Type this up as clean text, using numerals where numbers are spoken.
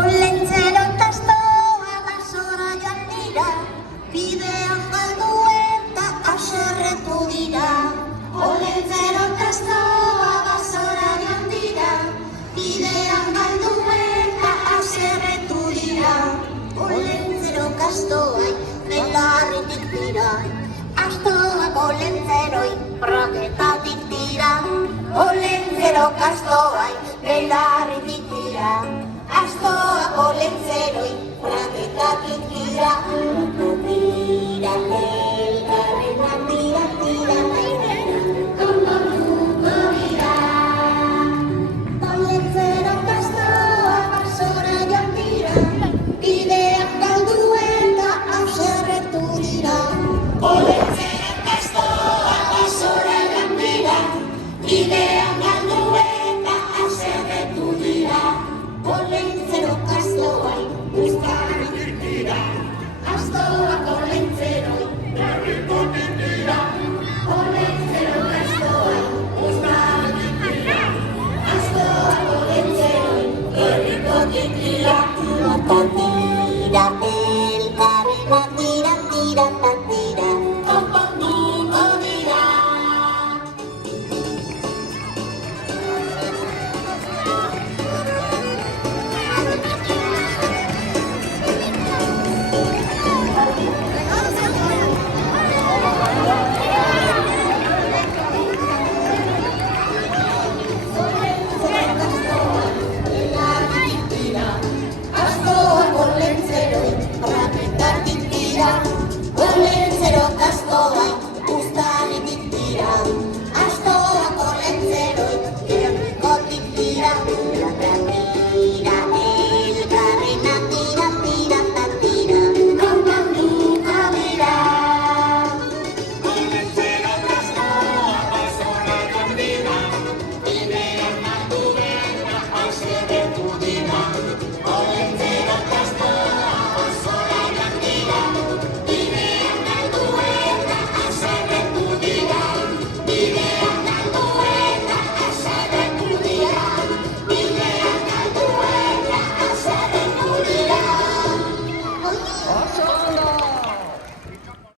Olentzero kastoa basora joan dira, bidean galdu eta haserretu dira. Olentzero kastoa basora joan dira, bidean galdu eta haserretu dira. Olentzero kastoai belarritik dira, astoak olentzeroi pragetatik dira. Olentzero kastoai belarritik